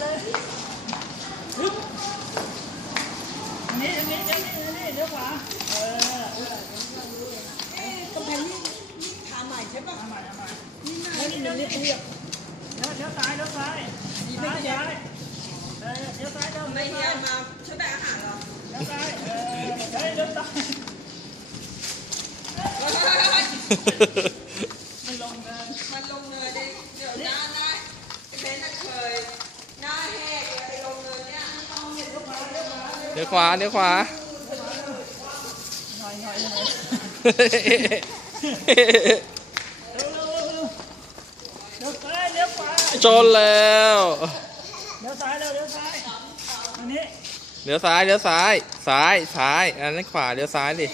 เลยฮึบอันนี้อันนี้เดี๋ยวนี้เดี๋ยวนี้เดี๋ยวขวาเออเอ๊ะกำแพงนี่นี่ทาใหม่ใช่ปะเอาใหม่เอาใหม่นี่หน้านี่มันเรียบเรียบเดี๋ยวเดี๋ยวซ้ายเดี๋ยวซ้ายซ้ายซ้ายเออเดี๋ยวซ้ายเดี๋ยวไม่เดี๋ยวเฮียซ้ายมาช่วยแบกอาหารเหรอเดี๋ยวซ้ายเออเฮ้ยเดี๋ยวซ้ายไม่ลงเดินมันลงเนินดิเดี๋ยวหน้าหน้าไอ้เบนน่ะเคยหน้าแหกเลยไอ้ลงเนินเนี่ย เดี๋ยวขวาเดี๋ยวขวาหน่อยหน่อยหน่อยเร็วเร็วเร็วเร็วเดี๋ยวซ้ายเดี๋ยวขวาชนแล้วเดี๋ยวซ้ายเร็วเดี๋ยวซ้ายอันนี้เดี๋ยวซ้ายเดี๋ยวซ้ายซ้ายซ้ายอันนั้นขวาเดี๋ยวซ้ายดิ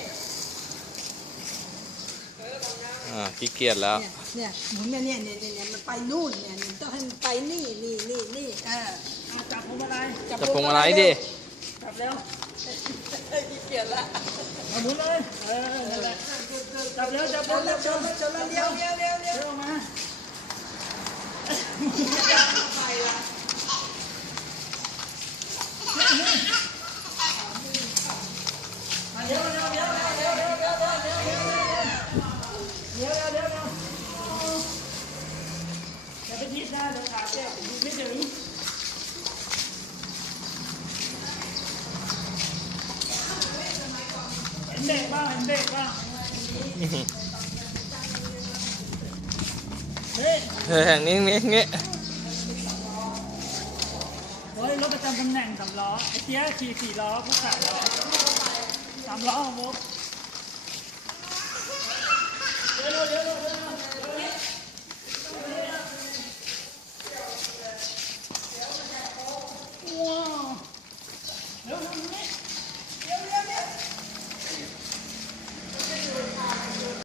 อ่าขี้เกียจแล้วเนี่ยเนี่ยหมุนเนี่ยเนี่ยเนี่ยเนี่ยมันไปนู่นเนี่ยเนี่ยต้องให้มันไปนี่นี่นี่นี่เอออะจับผมอะไรจะพวงมาลัยดิจับ เร็วเอ้ยขี้เกียจละเอาหมุนเลยเออนั่นแหละจับเร็วจับชเร็วนแล้วชนแล้วชนแล้วเลี้ยวเลี้ยวเลี้ยวเลี้ยวเร็วออกมาไปละมาเร็วเร็วเร็วเร็วเร็วเร็วเร็วเร็วเร็วเร็วเร็วเร็วเร็วเร็วเร็วเร็วเร็วอย่าไปทิศนะเดี๋ยวขาดแก้วดูไม่ถึงเห็นเด็กบ้างเห็นเด็กบ้างเฮ้ยเอออย่างนี้นี้นี้โอ้ยรถประจำตำแหน่งสามล้อไอ้เทียขี่สี่ล้อพวกสามล้อสามล้อของผมเ